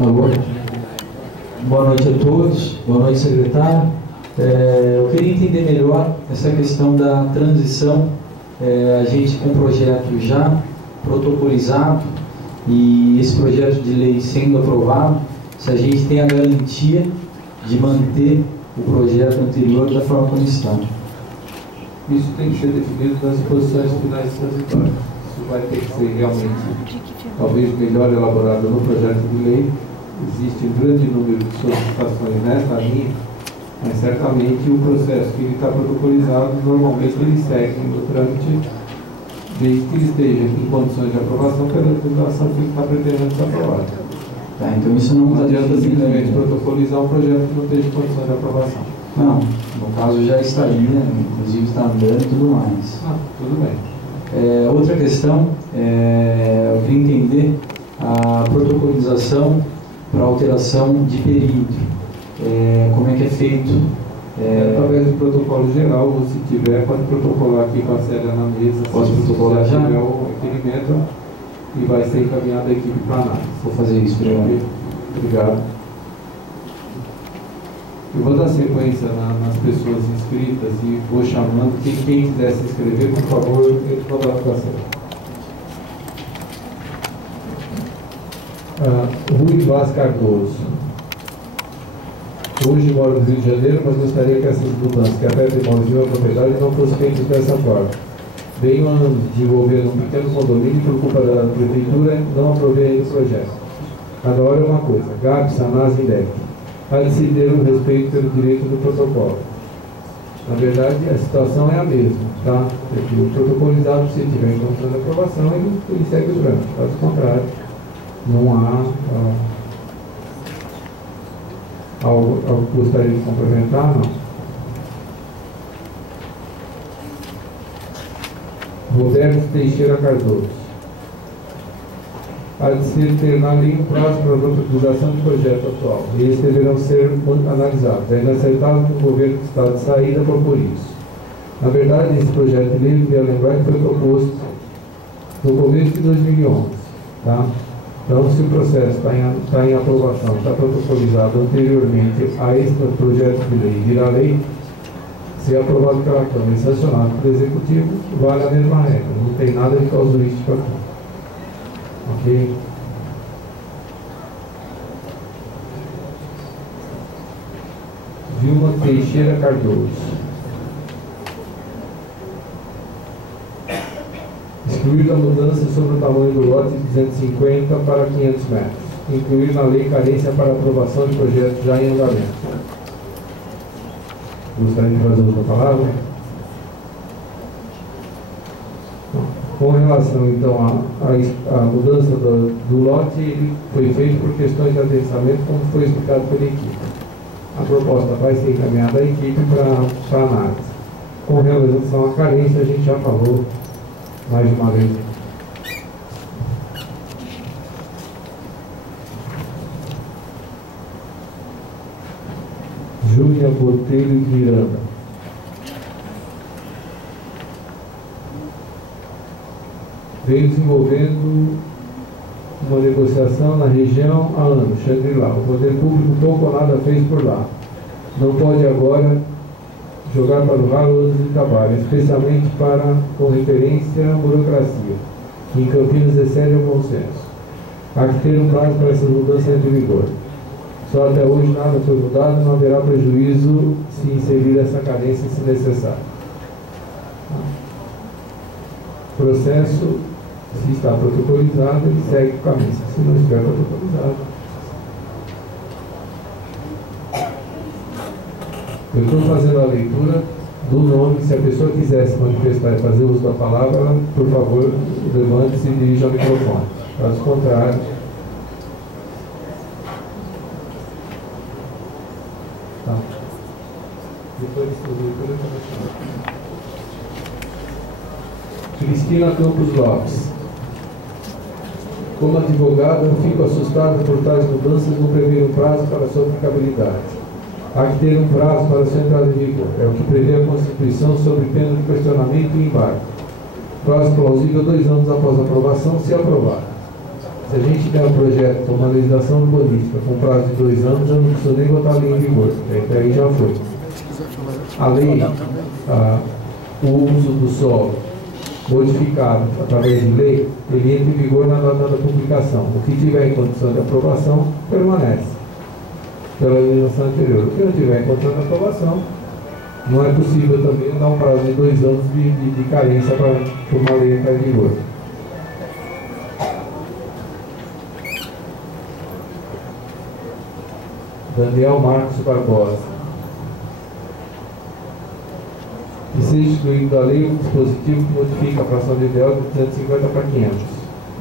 Alô. Boa noite a todos, boa noite, secretário. Eu queria entender melhor essa questão da transição, a gente com o projeto já protocolizado e esse projeto de lei sendo aprovado, se a gente tem a garantia de manter o projeto anterior da forma como está. Isso tem que ser definido nas disposições finais transitórias. Isso vai ter que ser realmente, talvez, melhor elaborado no projeto de lei. Existe um grande número de solicitações nessa linha, mas certamente o processo que está protocolizado, normalmente ele segue no trâmite, desde que ele esteja em condições de aprovação pela legislação que ele está pretendendo ser aprovado. Tá, então isso não adianta simplesmente protocolizar um projeto que não esteja em condições de aprovação. Não, no caso já estaria, inclusive está andando e tudo mais. Tudo bem. Outra questão, eu queria entender a protocolização para alteração de perímetro. Como é que é feito? Através do protocolo geral, se tiver, pode protocolar aqui com a Célia na mesa. Pode protocolar já? Se tiver o requerimento e vai ser encaminhada a equipe para análise. Vou fazer isso, obrigado. Obrigado. Eu vou dar sequência nas pessoas inscritas e vou chamando. Quem quiser se inscrever, por favor, entre em contato com a Célia. Rui Vaz Cardoso. Hoje moro no Rio de Janeiro, mas gostaria que essas mudanças que afetam imóvel e propriedade não fossem feitas dessa forma. Venho desenvolvendo um pequeno condomínio por culpa da prefeitura, não aprovei o projeto. Cada hora é uma coisa, GAP, SANAS e INDEC. Há de se ter um respeito pelo direito do protocolo. Na verdade, a situação é a mesma, tá? Porque o protocolizado, se tiver em condição de aprovação, ele segue o trâmite. Caso contrário, não há algo que gostaria de complementar, não. Roberto Teixeira Cardoso. Há de ser ter na lei um prazo para a protocolização do projeto atual. E eles deverão ser analisados. É inaceitável que o governo do Estado de saída propor isso. Na verdade, esse projeto de lei, queria lembrar que foi proposto no começo de 2011. Tá? Então, se o processo está em aprovação, está protocolizado anteriormente a esse projeto de lei virar lei, se é aprovado pela Câmara e sancionado pelo Executivo, vale a mesma regra. Não tem nada de casuística aqui. Ok? Vilma Teixeira Cardoso. Excluir a mudança sobre o tamanho do lote de 250 para 500 metros. Incluir na lei carência para aprovação de projetos já em andamento. Gostaria de fazer outra palavra? Com relação, então, à mudança do lote, ele foi feito por questões de adensamento, como foi explicado pela equipe. A proposta vai ser encaminhada à equipe para análise. Com relação à carência, a gente já falou mais de uma vez. Júlia Botelho de Miranda. Veio desenvolvendo uma negociação na região há anos, Xangri-Lá. O poder público pouco ou nada fez por lá. Não pode agora jogar para o ralo anos de trabalho, especialmente com referência à burocracia, que em Campinas excede o bom senso. Há que ter um prazo para essas mudanças de vigor. Só até hoje nada foi mudado, não haverá prejuízo se inserir essa carência se necessário. O processo, se está protocolizado, ele segue o caminho. Se não estiver protocolizado. Eu estou fazendo a leitura do nome. Se a pessoa quiser se manifestar e fazer uso da palavra, por favor, levante-se e dirija ao microfone. Caso contrário, tá. Depois da leitura, Cristina Campos Lopes. Como advogada, fico assustada por tais mudanças não prever um prazo para sua aplicabilidade. Há que ter um prazo para sua entrada em vigor. É o que prevê a Constituição sob pena de questionamento e embargo. Prazo plausível 2 anos após a aprovação, se aprovado. Se a gente tiver um projeto com uma legislação urbanística com prazo de 2 anos, eu não preciso nem botar a lei em vigor, até aí já foi. A lei, o uso do solo modificado através de lei, ele entra em vigor na data da publicação. O que tiver em condição de aprovação, permanece pela legislação anterior. O que não tiver em condição de aprovação, não é possível também dar um prazo de 2 anos de carência para uma lei entrar em vigor. Daniel Marcos Barbosa. Que seja excluído da lei um dispositivo que modifica a fração de ideal de 250 para 500.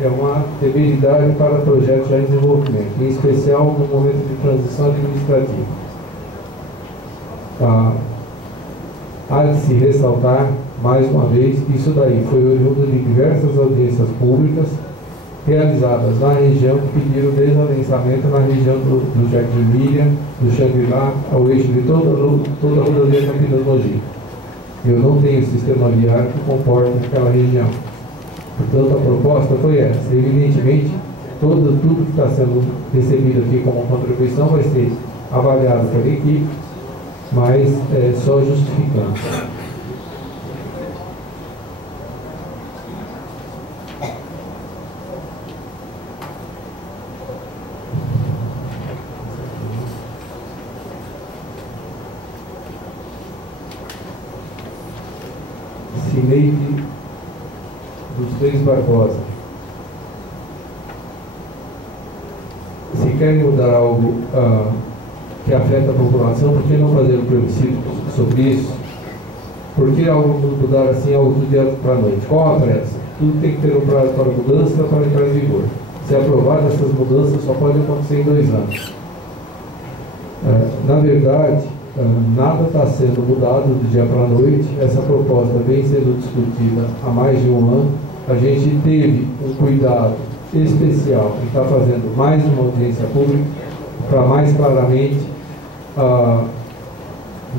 É uma temeridade para projetos já em desenvolvimento, em especial no momento de transição administrativa. Há de se ressaltar, mais uma vez, que isso daí foi oriundo de diversas audiências públicas realizadas na região que pediram desadensamento na região do Jardim Miriam, do Xangri-Lá, ao eixo de toda a rodovia Campinas Mogi. Eu não tenho sistema viário que comporte aquela região. Portanto, a proposta foi essa. Evidentemente, tudo que está sendo recebido aqui como contribuição vai ser avaliado pela equipe, mas só justificando. Cineide dos Reis Barbosa. Se querem mudar algo que afeta a população, por que não fazer um plebiscito sobre isso? Por que algo mudar assim algo do dia para a noite? Qual a pressa? Tudo tem que ter um prazo para mudança para entrar em vigor. Se aprovado, essas mudanças só podem acontecer em 2 anos. Na verdade, nada está sendo mudado do dia para a noite. Essa proposta vem sendo discutida há mais de 1 ano. A gente teve um cuidado especial em estar fazendo mais uma audiência pública para mais claramente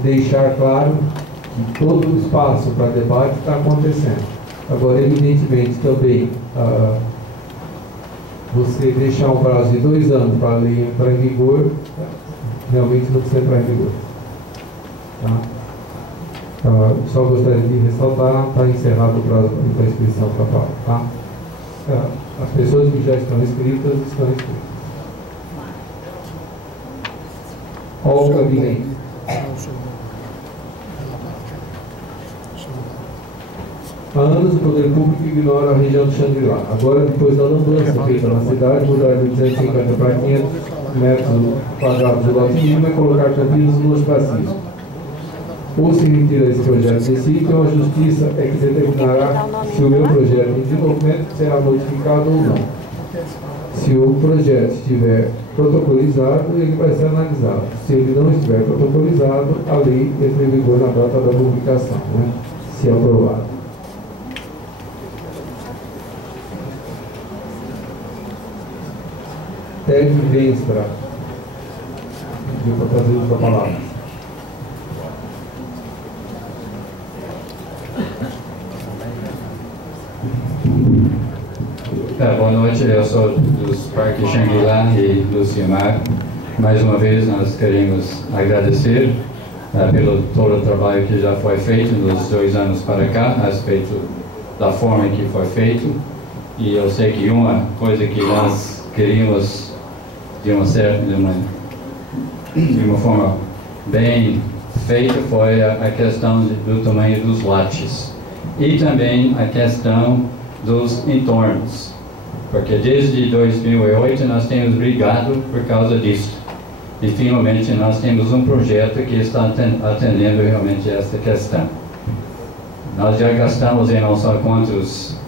deixar claro que todo o espaço para debate está acontecendo. Agora, evidentemente, também você deixar um prazo de 2 anos para a lei entrar em vigor, realmente não precisa entrar em vigor. Tá? Só gostaria de ressaltar, está encerrado o prazo para inscrição para a pauta. Tá? As pessoas que já estão inscritas, estão inscritas. Olga Guilherme. Há anos o poder público ignora a região do Xangri-Lá. Agora, depois da lambança feita na cidade, mudar de 250 para 500 metros quadrados de lote mínimo é colocar Campinas no ostracismo. Ou se retira esse projeto de si, então a justiça é que determinará se o meu projeto de desenvolvimento será modificado ou não. Se o projeto estiver protocolizado, ele vai ser analisado. Se ele não estiver protocolizado, a lei entra em vigor na data da publicação, né? Se aprovado. Ted Venstra. Pediu para trazer outra palavra. Boa noite, eu sou dos Parques Xangri-Lá e Lucimar. Mais uma vez nós queremos agradecer pelo todo o trabalho que já foi feito nos 2 anos para cá, a respeito da forma que foi feito. E eu sei que uma coisa que nós queríamos de uma forma bem feita foi a questão do tamanho dos lotes e também a questão dos entornos, porque desde 2008 nós temos brigado por causa disso e finalmente nós temos um projeto que está atendendo realmente essa questão. Nós já gastamos em não sei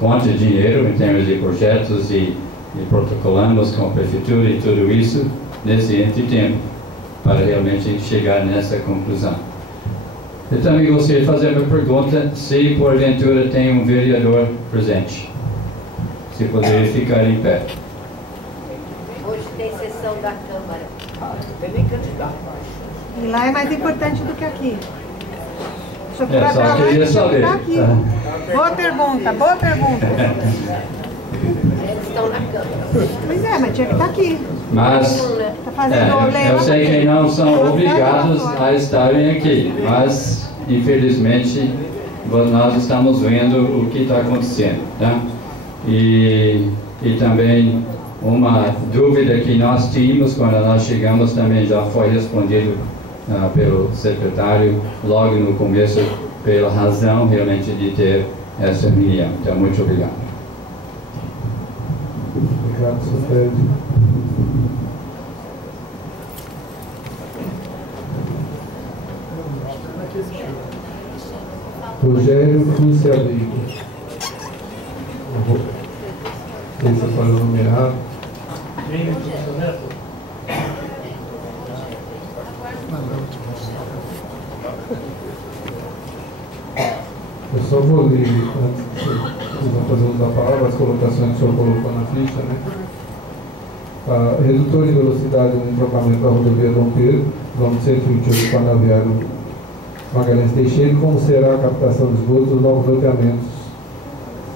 quanto dinheiro em termos de projetos e protocolamos com a prefeitura e tudo isso nesse tempo para realmente chegar nessa conclusão. Eu também gostaria de fazer uma pergunta, se porventura tem um vereador presente, se poderia ficar em pé. Hoje tem sessão da Câmara. E lá é mais importante do que aqui. Só queria saber. Boa pergunta, boa pergunta. estão na Câmara. Pois é, mas tinha que estar aqui. Mas Tá fazendo o leilão eu sei que não são também. obrigados a estarem aqui, mas infelizmente nós estamos vendo o que está acontecendo, tá? E também uma dúvida que nós tínhamos quando nós chegamos também já foi respondido pelo secretário logo no começo, pela razão realmente de ter essa reunião. Então, muito obrigado. Obrigado, Sofia. Rogério Cruz Abrigo. Não sei se eu falei o nome errado. Eu só vou ler, antes que vocês vão fazer uso da palavra, as colocações que o senhor colocou na ficha, né? Redutor de velocidade no entrocamento da rodovia Dom Pedro, quilômetro 128, Panaviário Magalhães Teixeira, como será a captação de esgoto dos novos loteamentos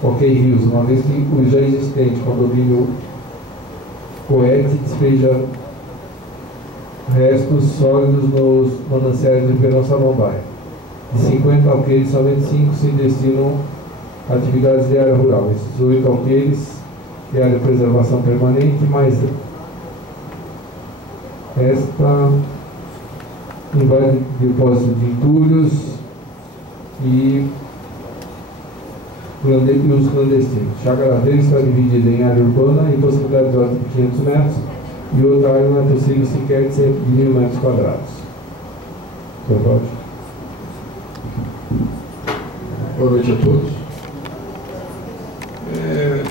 Ok Rios, uma vez que o já existente condomínio Coete despeja restos sólidos nos mananciais do Ribeirão Samambaia. De 50 alqueires, somente 5 se destinam a atividades de área rural. Esses 8 alqueires de área de preservação permanente, mais esta invade depósito de entulhos e os clandestinos. Chagaradeira está dividida em área urbana e possibilidade de ordem de 500 metros e outra área não é possível sequer de 100.000 metros quadrados. Sr. Cláudio. Boa noite a todos.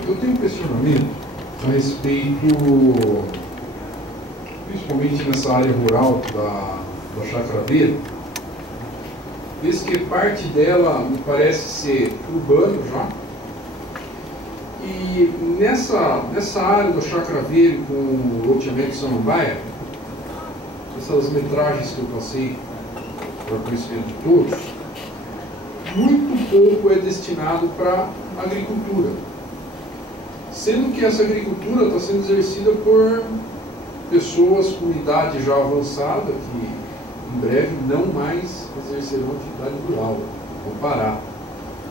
Eu tenho um questionamento a respeito, principalmente nessa área rural da Chácara Beira, visto que parte dela me parece ser urbano já, e nessa área da Chácara Beira com o loteamento de Samambaia, essas metragens que eu passei para conhecimento de todos, muito pouco é destinado para agricultura, sendo que essa agricultura está sendo exercida por pessoas com idade já avançada, que em breve não mais exercerão atividade rural, vão parar.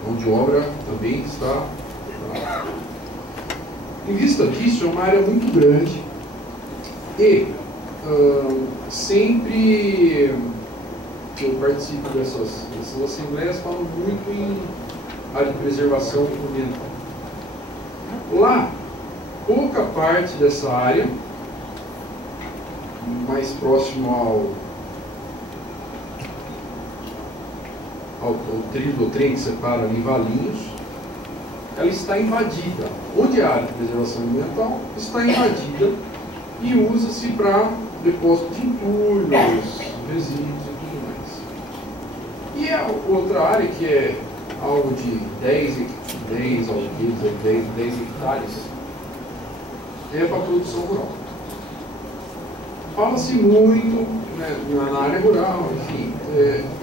A mão de obra também está. Em vista disso, é uma área muito grande e sempre que eu participo dessas assembleias, falo muito em área de preservação ambiental. Lá, pouca parte dessa área, mais próximo ao trilho do trem que separa ali Valinhos, ela está invadida. Onde a área de preservação ambiental está invadida e usa-se para depósito de entulhos, resíduos e tudo mais. E a outra área, que é algo de 10 hectares, é para a produção rural. Fala-se muito, né, na área rural, enfim.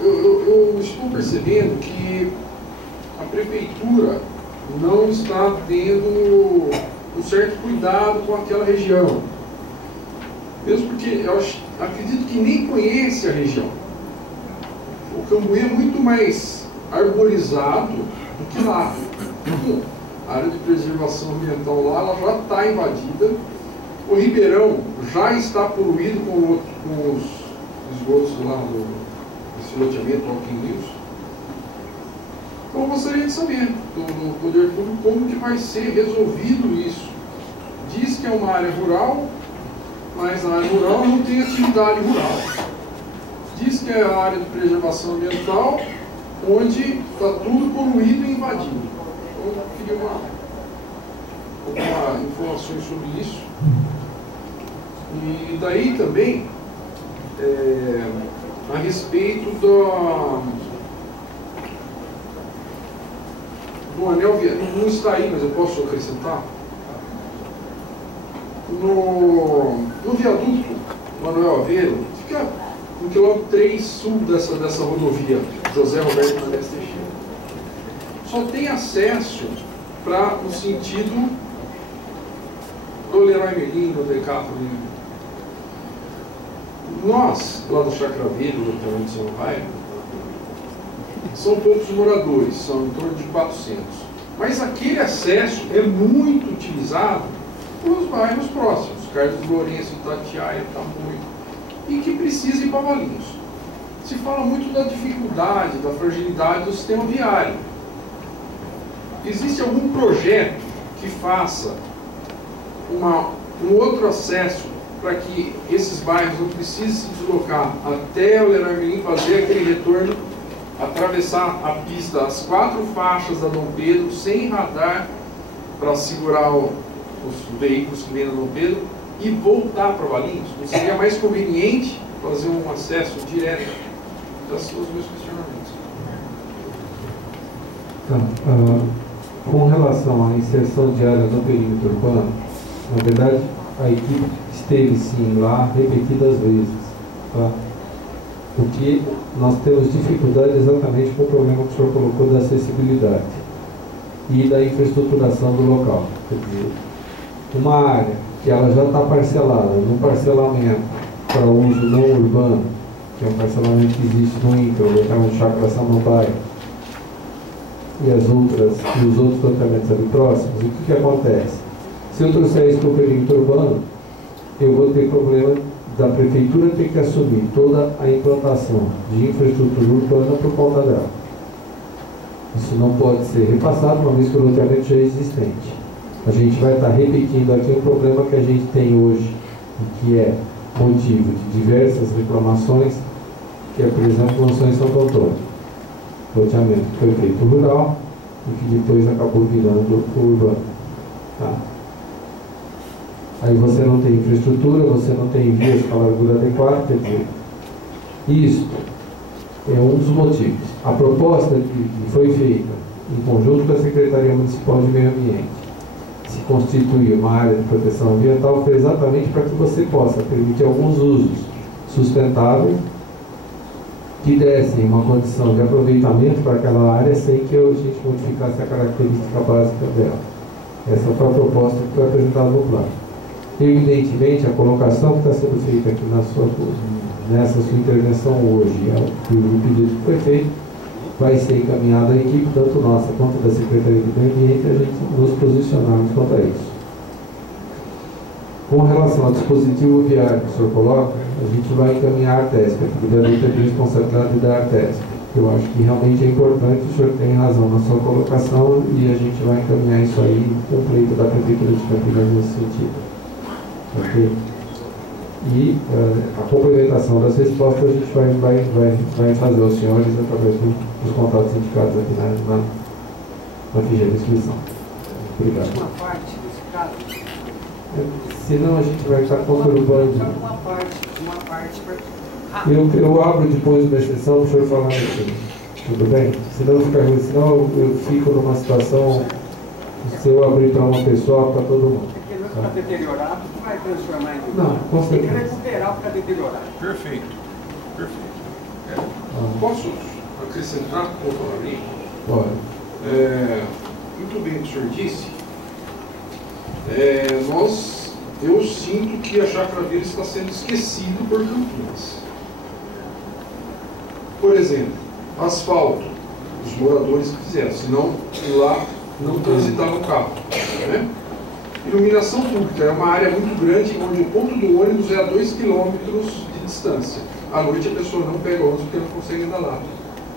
Eu estou percebendo que a prefeitura não está tendo um certo cuidado com aquela região. Mesmo porque eu acredito que nem conhece a região. O Cambuí é muito mais arborizado do que lá. A área de preservação ambiental lá, ela já está invadida. O Ribeirão já está poluído com os esgotos lá desse loteamento Ok Rios. Então eu gostaria de saber do poder público como que vai ser resolvido isso. Diz que é uma área rural, mas na área rural não tem atividade rural. Diz que é a área de preservação ambiental, onde está tudo poluído e invadido. Então eu queria algumas informações sobre isso. E daí também, a respeito do anel viaduto, não está aí, mas eu posso acrescentar. No viaduto Manuel Aveiro, fica no quilômetro 3 sul dessa rodovia, José Roberto Magalhães Teixeira. Só tem acesso para o sentido do Leroy Merlin, do Decathlon. Nós, lá do Chácara Verde, do loteamento de São Raio, são poucos moradores, são em torno de 400. Mas aquele acesso é muito utilizado pelos bairros próximos, Carlos Lourenço, Itatiaia, Tamoio, e que precisa ir para Valinhos. Se fala muito da dificuldade, da fragilidade do sistema viário. Existe algum projeto que faça um outro acesso para que esses bairros não precisem se deslocar até o Leroy Merlin, fazer aquele retorno, atravessar a pista, as 4 faixas da Dom Pedro, sem radar, para segurar os veículos que vêm da Dom Pedro, e voltar para Valinhos? Não seria mais conveniente fazer um acesso direto? Esses são os meus questionamentos. Com relação à inserção de área no perímetro urbano, na verdade, a equipe esteve sim lá repetidas vezes. Tá? O que nós temos dificuldade exatamente com o problema que o senhor colocou da acessibilidade e da infraestruturação do local. Quer dizer, uma área que ela já está parcelada no parcelamento para uso não urbano, que é um parcelamento que existe no INCRA, o loteamento de Chácara Samambaia, e os outros loteamentos ali próximos, o que acontece? Se eu trouxer isso para o perímetro urbano, eu vou ter problema da prefeitura ter que assumir toda a implantação de infraestrutura urbana por conta dela. Isso não pode ser repassado, uma vez que o loteamento já é existente. A gente vai estar repetindo aqui um problema que a gente tem hoje, e que é motivo de diversas reclamações, que é, por exemplo, lançou em Santo Antônio. Loteamento que foi feito rural e que depois acabou virando urbano. Tá? Aí você não tem infraestrutura, você não tem vias com a largura adequada, quer dizer, isso é um dos motivos. A proposta que foi feita em conjunto com a Secretaria Municipal de Meio Ambiente, se constituir uma área de proteção ambiental, foi exatamente para que você possa permitir alguns usos sustentáveis que dessem uma condição de aproveitamento para aquela área sem que a gente modificasse a característica básica dela. Essa foi a proposta que foi apresentada no plano. Evidentemente, a colocação que está sendo feita aqui nessa sua intervenção hoje, o pedido que foi feito, vai ser encaminhado à equipe, tanto nossa quanto da Secretaria do Meio Ambiente, a gente nos posicionarmos quanto a isso. Com relação ao dispositivo viário que o senhor coloca, a gente vai encaminhar a Artesp, a Federação de Responsabilidade da Artesp. Eu acho que realmente é importante, o senhor tem razão na sua colocação, e a gente vai encaminhar isso aí com o pleito da Prefeitura de Campinas nesse sentido. Ok? E a complementação das respostas a gente vai fazer aos senhores através dos contatos indicados aqui na ficha de inscrição. Obrigado. Uma parte desse caso. Senão a gente vai estar conturbando. Uma parte. Eu abro depois uma exceção para o senhor falar aqui. Tudo bem? Senão eu fico numa situação, se eu abrir para uma pessoa, para todo mundo. Porque não ficar deteriorado, não vai transformar em. Não, com tem que certeza. recuperar para deteriorar. Perfeito. Posso acrescentar um pouco ali? Pode. Muito bem o que o senhor disse. Eu sinto que a Chácara Verde está sendo esquecido por Campinas. Por exemplo, asfalto, os moradores que fizeram, senão lá não transitava o carro. Né? Iluminação pública é uma área muito grande, onde o ponto do ônibus é a 2 km de distância. À noite a pessoa não pega ônibus porque não consegue andar lá,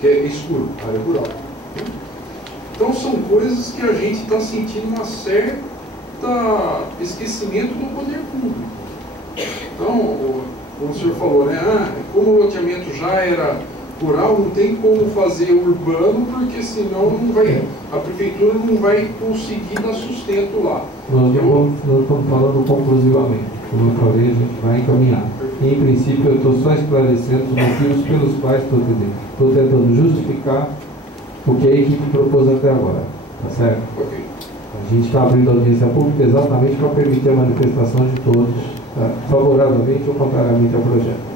que é escuro, área rural. Então são coisas que a gente está sentindo uma certa esquecimento do poder público. Então, como o senhor falou, né? Como o loteamento já era rural, não tem como fazer urbano, porque senão a prefeitura não vai conseguir dar sustento lá. Nós estamos falando conclusivamente. Como eu falei, a gente vai encaminhar. E, em princípio, eu estou só esclarecendo os motivos pelos quais estou tentando justificar o que a equipe propôs até agora. Tá certo? Ok. A gente está abrindo a audiência pública exatamente para permitir a manifestação de todos, favoravelmente ou contrariamente ao projeto.